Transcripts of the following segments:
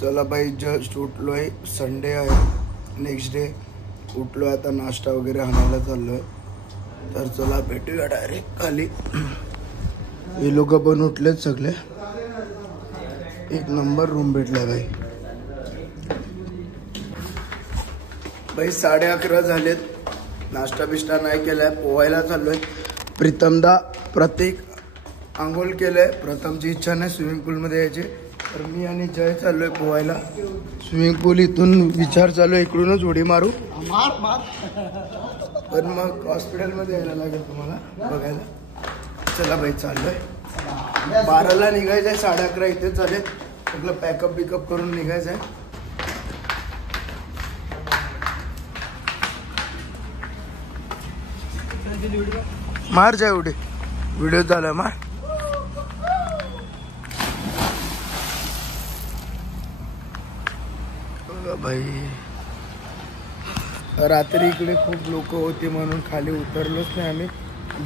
चला भाई just उठलोय, Sunday आहे, नेक्स्ट डे उठलोय, आता नाश्ता वगैरे आणायला चाललोय. तर चला भेटूया डायरेक्ट खाली. हे लोक पण उठलेत सगळे. एक नंबर रूम भेटलाय भाई. भाई 11:30 झालेत. नाश्ता बिष्टा नाही केलाय, पोहायला चाललोय. प्रीतमदा प्रत्येक आंघोळ केलंय. प्रथमची इच्छा नाही स्विमिंग पूलमध्ये यायची, तर मी आणि जय चाललोय पोहायला. स्विमिंग पूल इथून विचार चालू आहे इकडूनच उडी मारू, पण मग हॉस्पिटलमध्ये यायला लागेल तुम्हाला बघायला. चला भाई चाललोय. 12ला निघायचं आहे, 11:30 इथे चालेल. सगळं पॅकअप बिकअप करून निघायचं आहे. मार जाय उडी, व्हिडिओ झाला मार. भाई रात्री इकडे खूप लोक होते म्हणून खाली उतरलोच नाही आम्ही.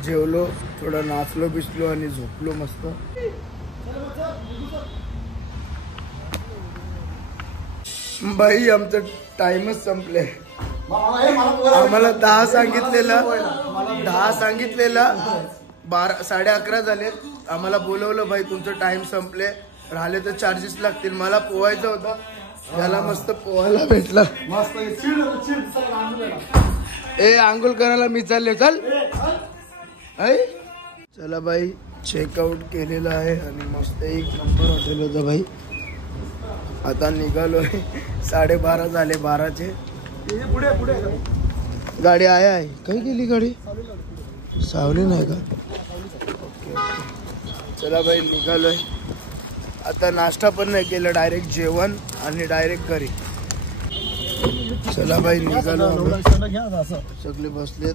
जेवलो, थोडं नाचलो बिचलो आणि झोपलो मस्त. भाई आमचं टाइमच संपले. आम्हाला 10 सांगितलेलं 11:30 झाले. आम्हाला बोलवलं भाई तुमचं टाइम संपले, राहिले तर चार्जेस लागतील. मला पोहायचं होतं, त्याला मस्त पोहायला भेटला. ए आंघोळ करायला मी चालले, चल. चला भाई चेकआउट केलेलं आहे आणि मस्त एक नंबर हॉटेल होतं भाई. आता निघालोय. 12:30 झाले, 12चे. गाडी आहे काही गेली गाडी, सावली नाही का? चला भाई निघालोय. आता नाश्ता पण नाही केलं, डायरेक्ट जेवण आणि डायरेक्ट घरी. चला भाई निघालो. सगळे बसलेत.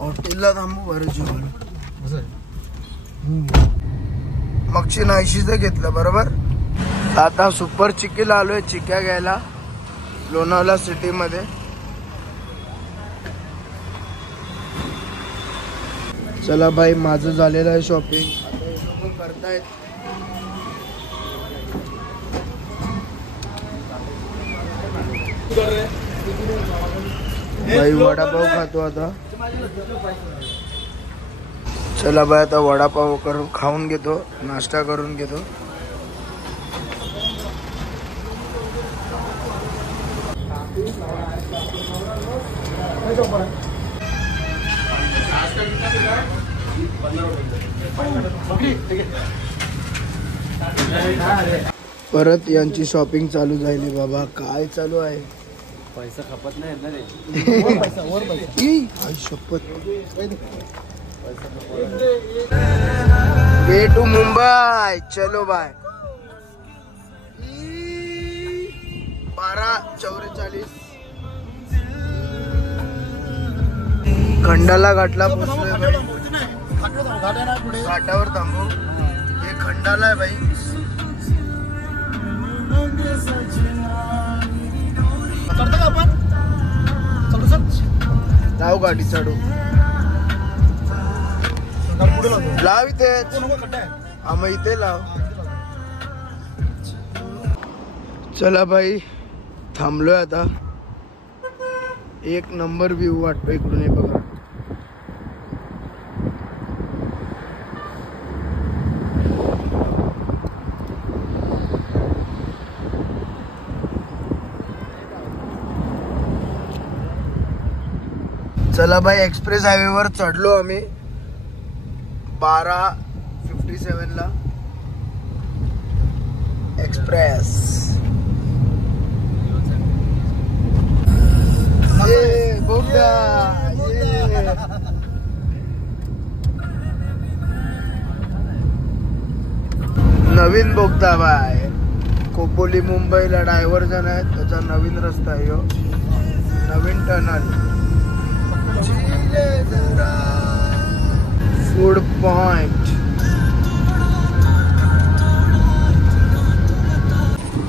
हॉटेलला थांबू बरं जेवण. मगची 80चं घेतलं बरोबर. आता सुपर चिक्कीला आलोय चिक्क्या घ्यायला लोणावळा सिटी मध्ये. चला भाई माझं झालेलं आहे शॉपिंग. आता हे लोक करतायत. भाई वडापाव खातो आता. चला भाई आता वडापाव करून खाऊन घेतो, नाश्ता करून घेतो. परत यांची शॉपिंग चालू झाली. बाबा काय चालू आहे, पैसा खपत नाही ना रे. शपथ. Way to Mumbai. चलो बाय. 12:44 खंडाला घाटला पोचलोय भाई. घाटावर थांबू. हे खंडाला आहे भाई. जाऊ गाडी चढू. लाव इथे, मग इथे लाव. चला भाई थांबलोय आता. एक नंबर व्ह्यू वाटतो इकडून. हे बघा चला भाई एक्सप्रेस हायवे वर चढलो आम्ही 12:57 ला. एक्सप्रेस बोगदा. नवीन बोगदा बाय. खोपोली मुंबईला डायव्हर्जन आहे, त्याचा नवीन रस्ता आहे. नवीन टनल. Food point.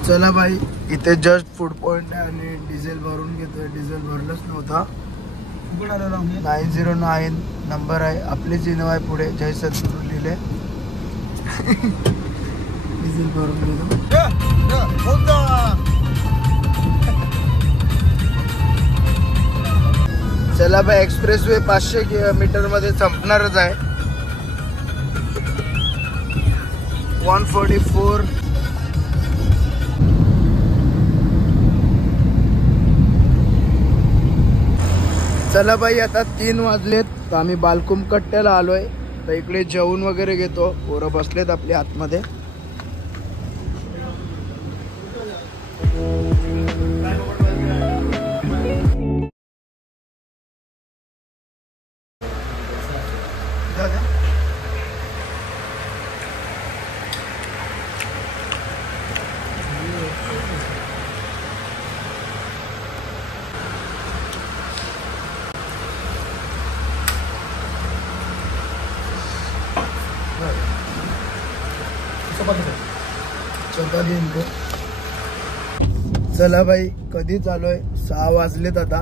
चला भाई इथे जस्ट फूड पॉइंट आहे आणि डिझेल भरून घेतोय. डिझेल भरलंच नव्हता. 909 नंबर आहे. आपलीच इनोवा आहे पुढे. जय सद्गुरू लिहिले. डिझेल भरून घेतो. चला बाय, एक्सप्रेस वे 500 मीटर मध्ये संपणारच आहे. 144. चला बाई, आता 3 वाजलेत. तर आम्ही बालकुम कट्ट्याला आलोय. तर इकडे जेवण वगैरे घेतो. पोरं बसलेत आपले आतमध्ये. चला बाई, कधी चालूय? 6 वाजलेत आता.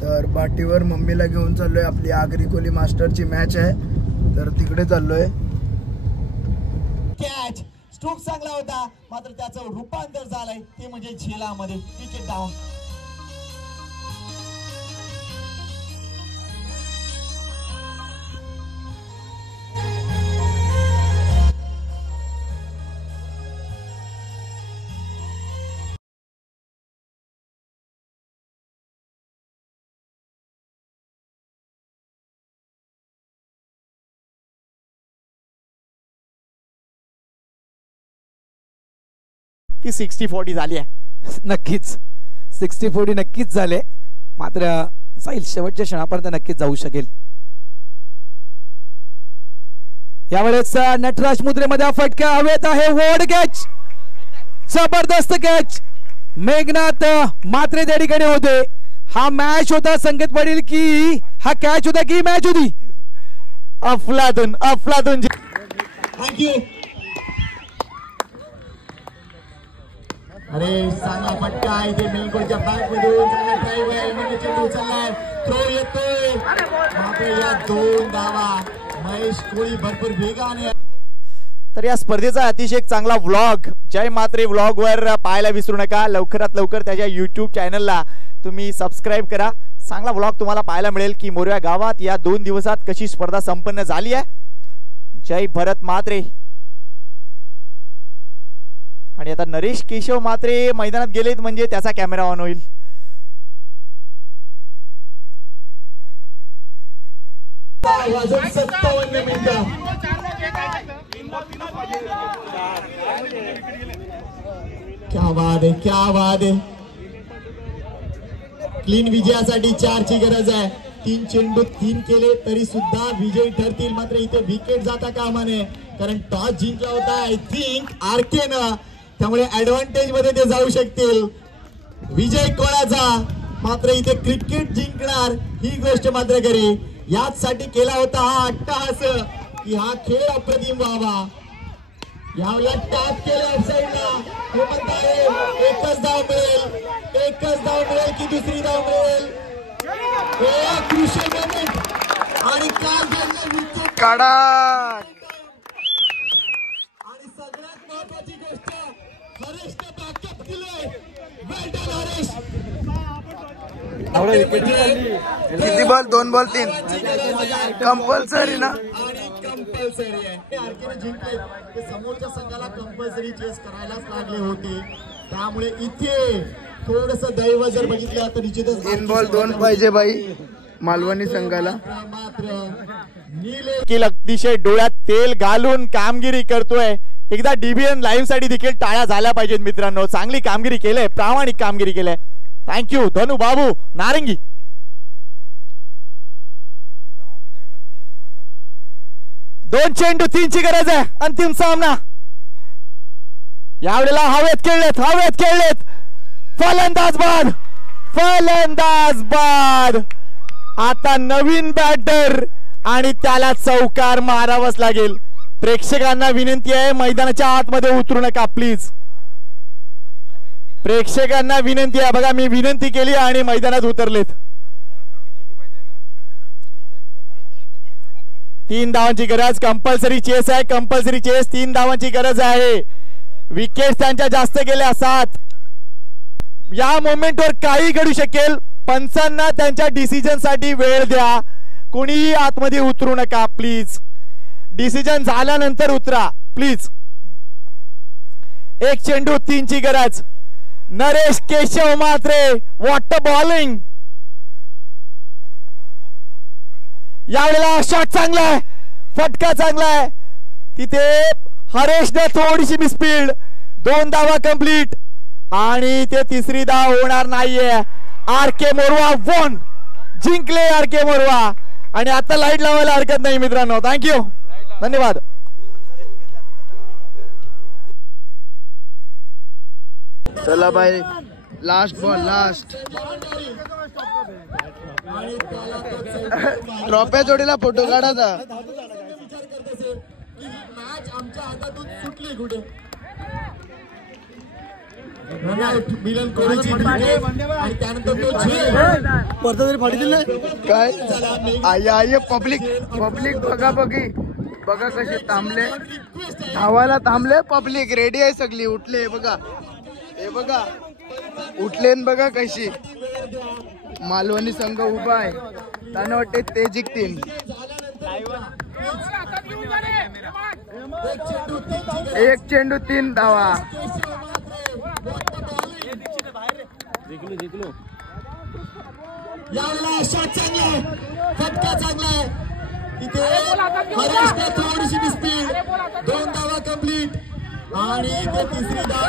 तर पाठीवर मम्मीला घेऊन चाललोय. आपली आगरी कोली मास्टरची मॅच आहे, तर तिकडे चाललोय. कॅच स्ट्रोक चांगला होता, मात्र त्याचं रूपांतर झालंय ते म्हणजे झेलामध्ये. Wicket down. ती 60-40 झाली आहे. नक्कीच 60-40 नक्कीच झाले. मात्र जाईल शेवटच्या क्षणापर्यंत नक्कीच जाऊ शकेल. यावेळेस नटराज मुद्रेमध्ये फटका हवेत आहे. वॉर्ड कॅच, जबरदस्त कॅच. मेघनाथ मात्रे त्या ठिकाणी होते. हा मॅच होता, संकेत पडेल की हा कॅच होता की मॅच होती. अफलातून अफलातून. थँक्यू. अरे चांगला फटका आहे ते मिलकोडच्या बॅक मधून. चांगला ड्राइव्ह आहे, म्हणजे चेंडू उचललाय, थ्रो येतोय. मात्र या 2 धावा महेश कोळी भरपूर वेगाने. तर या स्पर्धेचा अतिशय एक चांगला व्लॉग जय मात्रे व्लॉग वर पाहायला विसरू नका. लवकरात लवकर त्याच्या YouTube चॅनलला तुम्ही सबस्क्राईब करा. चांगला व्लॉग तुम्हाला पाहायला मिळेल की मोरया गावात या 2 दिवसात कशी स्पर्धा संपन्न झाली आहे. जय भरत मात्रे. आणि आता नरेश केशव मात्रे मैदानात गेलेत म्हणजे त्याचा कॅमेरा ऑन होईल. क्या बात आहे, क्या बात आहे. क्लीन विजयासाठी 4 ची गरज आहे. 3 चेंडू 3 केले तरी सुद्धा विजयी ठरतील. मात्र इथे विकेट जाता कामा नये, कारण टॉस जिंकला होता आय थिंक आरकेनं. त्यामुळे ऍडव्हान्टेज मध्ये ते जाऊ शकतील. विजय कोणाचा? मात्र इथे क्रिकेट जिंकणार ही गोष्ट मात्र खरी. याचसाठी केला होता हा अट्टहास की हा खेळ अप्रतिम व्हावा. यावेळेला टॅप केलं ऑफसाईडला. हे म्हणताय एकच धाव मिळेल, एकच धाव मिळेल की दुसरी धाव मिळेल. Crucial moment. आणि काय झालं, विकेट काढा. आणि सगळ्यात महत्वाची गोष्ट, हरेशने बॅकअप दिले. वेल डन हरेश. किती बॉल? 2 बॉल 3 कंपल्सरी ना. आणि कंपल्सरी आहे. आरकेने जिंकले ते समोरच्या संघाला कंपल्सरी चेस करायलाच लागले होते. त्यामुळे इथे थोडस दैव जर बघितलं तर निश्चितच 3 बॉल 2 पाहिजे बाई मालवणी संघाला. मात्र नीले की अतिशय डोळ्यात तेल घालून कामगिरी करतोय. एकदा DBN लाईव्ह साठी देखील टाळ्या झाल्या पाहिजेत मित्रांनो. चांगली कामगिरी केलंय, प्रामाणिक कामगिरी केलंय. थँक्यू धनु बाबू नारंगी. दोन चेंडू 3 ची गरज आहे. अंतिम सामना यावेळेला हवेत खेळलेत. फलंदाज बाद, फलंदाज बाद. आता नवीन बॅटर आणि त्याला चौकार मारावाच लागेल. प्रेक्षकांना विनंती आहे, मैदानाच्या आतमध्ये उतरू नका प्लीज. प्रेक्षकांना विनंती आहे. बघा मी विनंती केली आणि मैदानात उतरलेत. 3 धावांची गरज. कंपल्सरी चेस आहे, कंपल्सरी चेस. 3 धावांची गरज आहे. विकेट त्यांच्या जास्त गेल्या 7. या मोमेंटवर काही घडू शकेल. पंचांना त्यांच्या डिसिजन साठी वेळ द्या. कोणीही आतमध्ये उतरू नका प्लीज. डिसिजन झाल्यानंतर उतरा प्लीज. 1 चेंडू 3 ची गरज. Naresh Keshav Mhatre, what a bowling. यावेळेला शॉट चांगला आहे, फटका चांगला आहे. तिथे हरेशने थोडीशी मिसफील्ड. 2 धावा कंप्लीट आणि ते तिसरी धाव होणार नाहीये. RK मोरवा वॉन, जिंकले RK मोरवा. आणि आता लाईट लावायला हरकत नाही मित्रांनो. थँक्यू, धन्यवाद. चला बाई, लास्ट बॉल, लास्ट. ट्रॉफ्या जोडीला फोटो काढायचा. काय आई पब्लिक बघा बघा कसे थांबले, धावायला थांबले. पब्लिक रेडी आहे सगळी, उठले बघा. हे बघा उठले बघा कशी. मालवणी संघ उभा आहे. त्यांना वाटते ते जिंकतील. 1 चेंडू 3 धावा. यावेळेला शॉट चांगला आहे, फटका चांगला आहे. इथे हरेशने थोडीशी मिसफील्ड. 2 धावा कंप्लीट आणि इथे तिसरी धाव.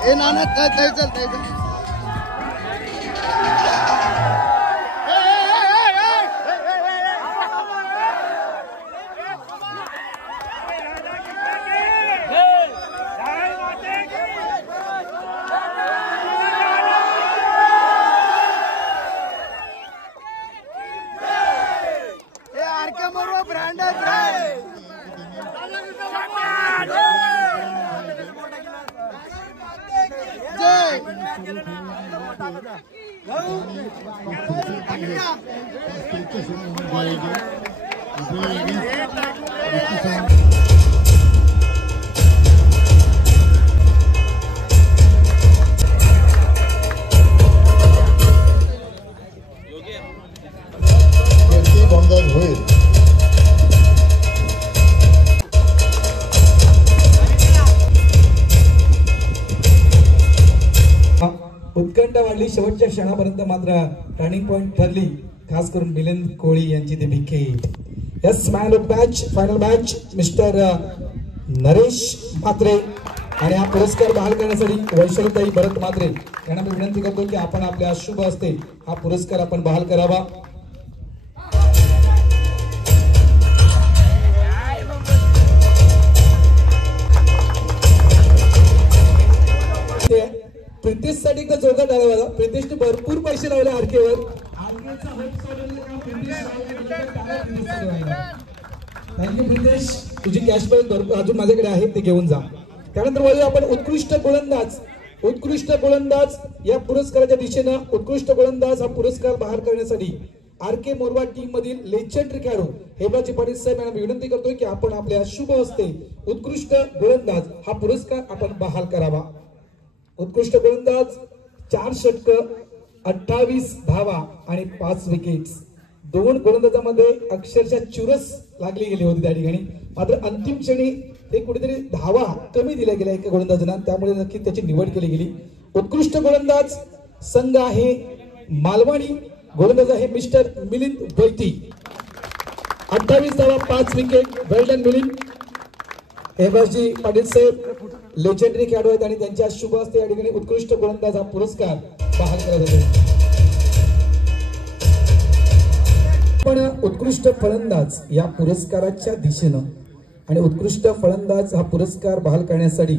ए नाना काय चल. RK मोरवा ब्रँड आहे. उत्कंठा वाढली शेवटच्या क्षणापर्यंत. मात्र टर्निंग पॉइंट ठरली, खास करून मिलिंद कोळी यांची ती wicket. Yes, man of match, final match mister Naresh Mhatre. आणि हा पुरस्कार बहाल करण्यासाठी वैशालीताई भरत म्हात्रे यांना मी विनंती करतो की आपण आपल्या शुभ हस्ते हा पुरस्कार आपण बहाल करावा. प्रितेश साठी एकदा जोरदार टाळ्या वाजवा. प्रितेशने भरपूर पैसे लावले आरकेवर. थँक्यू प्रितेश, तुझी कॅश प्राईज अजून माझ्याकडे आहे, ते घेऊन जा. त्यानंतर वळू आपण उत्कृष्ट गोलंदाज उत्कृष्ट गोलंदाज या पुरस्काराच्या दिशेनं उत्कृष्ट गोलंदाज हा पुरस्कार बहाल करण्यासाठी आरके मोरवा टीम मधील लेजेंडरी खेळाडू हेमराज पाटील साहेब यांना विनंती करतोय की आपण आपल्या शुभ हस्ते उत्कृष्ट गोलंदाज हा पुरस्कार आपण बहाल करावा. उत्कृष्ट गोलंदाज 4 षटकं 28 धावा आणि 5 विकेट्स. 2 गोलंदाजामध्ये अक्षरशः चुरस लागली गेली होती त्या ठिकाणी. मात्र अंतिम क्षणी ते कुठेतरी धावा कमी दिल्या गेल्या एका गोलंदाजांना, त्यामुळे नक्की त्याची निवड केली गेली. उत्कृष्ट गोलंदाज संघ आहे मालवणी. गोलंदाज आहे मिस्टर मिलिंद बैती. 28 धावा 5 विकेट. वेल डन मिलिंद. हेमराजजी पाटील साहेब लेजेंडरी खेळाडू आहेत आणि त्यांच्या शुभ हस्ते या ठिकाणी उत्कृष्ट गोलंदाज हा पुरस्कार बहाल केला जातो. पण उत्कृष्ट फलंदाज या पुरस्काराच्या दिशेनं आणि उत्कृष्ट फलंदाज हा पुरस्कार बहाल करण्यासाठी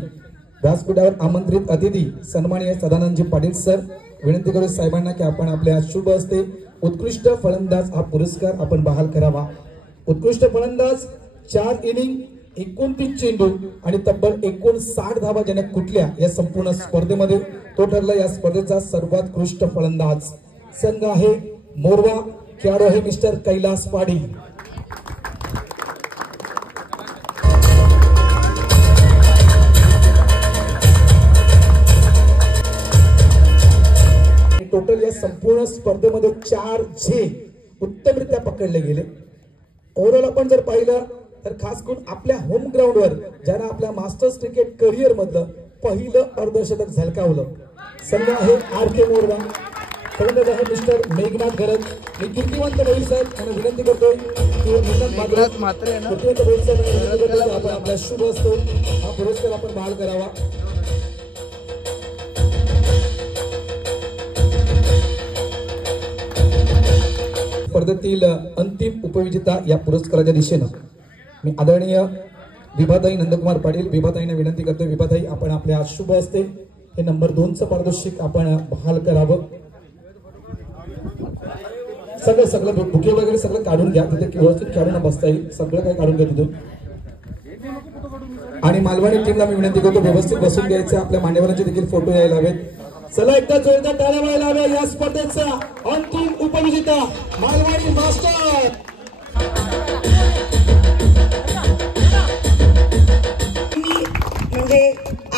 व्यासपीठावर आमंत्रित अतिथी सन्माननीय सदानंदजी पाटील सर, विनंती करू साहेबांना की आपण आपल्या शुभ हस्ते उत्कृष्ट फलंदाज हा पुरस्कार आपण बहाल करावा. उत्कृष्ट फलंदाज 4 इनिंग 29 चेंडू आणि तब्बल 59 धावा ज्याने कुठल्या या संपूर्ण स्पर्धेमध्ये तो ठरला या स्पर्धेचा सर्वोत्कृष्ट फलंदाज. संघ आहे मोरवा. खेळाडू आहे मिस्टर कैलास पाटील. टोटल या संपूर्ण स्पर्धेमध्ये 4 झे उत्तमरित्या पकडले गेले. ओव्हरऑल आपण जर पाहिलं तर खास करून आपल्या होम ग्राउंडवर ज्यांना आपल्या मास्टर्स क्रिकेट करिअर मधलं पहिलं अर्धशतक झळकावलं. संघ आहे आरके मोरवा. फलंदाज आहे मिस्टर मेघनाथ घरत. मी कीर्तिवंत बैल साहेब यांना विनंती करतोय की मेघनाथ मात्रे आपण आपल्या शुभ असतो हा पुरस्कार आपण बहाल करावा. स्पर्धेतील अंतिम उपविजेता या पुरस्काराच्या दिशेनं मी आदरणीय विभाताई नंदकुमार पाटील विभाताईंना विनंती करतोय. विभाताई आपण आपल्या शुभ हस्ते हे नंबर 2चं पारितोषिक आपण बहाल करावं. सगळं बुके वगैरे सगळं काढून घ्या. तिथे व्यवस्थित खेळाडूंना बसता येईल. सगळं काही काढून घ्या तिथून. आणि मालवणी टीमला मी विनंती करतो व्यवस्थित बसून घ्यायचं. आपल्या मान्यवरांचे देखील फोटो यायला हवेत. चला एकदा जोरदार टाळ्या व्हायला हव्या. या स्पर्धेचा अंतिम उपविजेता मालवणी मास्टर. म्हणजे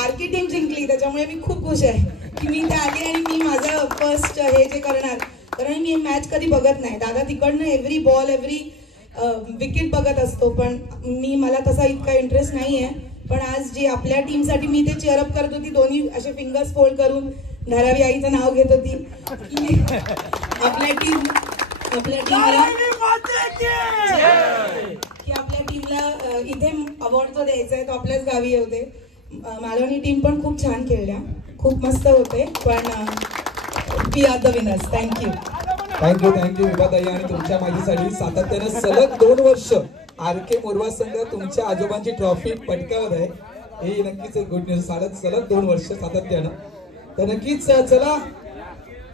आरके टीम जिंकली त्याच्यामुळे मी खूप खुश आहे की मी ते आले आणि मी माझं फर्स्ट हे जे करणार. कारण मी मॅच कधी बघत नाही. दादा तिकडनं एव्हरी बॉल एव्हरी विकेट बघत असतो, पण मला तसा इतका इंटरेस्ट नाही आहे. पण आज जी आपल्या टीमसाठी मी ते चेअरअप करत होती, दोन्ही असे फिंगर्स फोल्ड करून धारावी आईचं नाव घेत होती की आपल्या टीमला इथे अवॉर्ड जो द्यायचा आहे तो आपल्याच गावी होते. मालवणी टीम पण खूप छान खेळल्या, खूप मस्त होते. पण we are the winners. Thank you विभाताई. आणि तुमच्या माहितीसाठी सातत्यानं सलग 2 वर्ष आरके मोरवा संघ तुमच्या आजोबांची ट्रॉफी पटकावत आहे. हे नक्कीच एक गुड न्यूज. सलग 2 वर्ष सातत्यानं. तर नक्कीच चला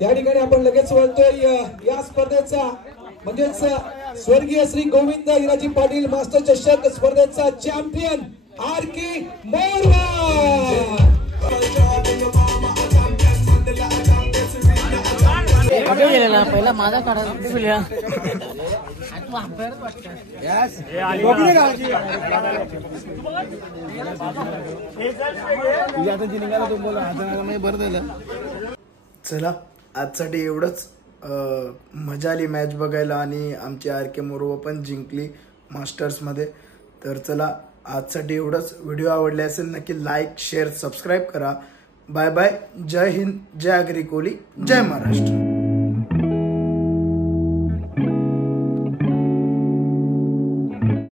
या ठिकाणी आपण लगेच वळतोय या स्पर्धेचा म्हणजेच स्वर्गीय श्री गोविंद हिराजी पाटील मास्टर चषक स्पर्धेचा चॅम्पियन आरके मोरवा. पहिला माझा काढा चला आजसाठी एवढंच. मजा आली मॅच बघायला आणि आमची आरके मोरवा पण जिंकली मास्टर्समध्ये. तर चला आजसाठी एवढंच. व्हिडिओ आवडले असेल नक्की लाईक शेअर सबस्क्राईब करा. Bye bye. जय हिंद, जय आगरी कोली, जय महाराष्ट्र.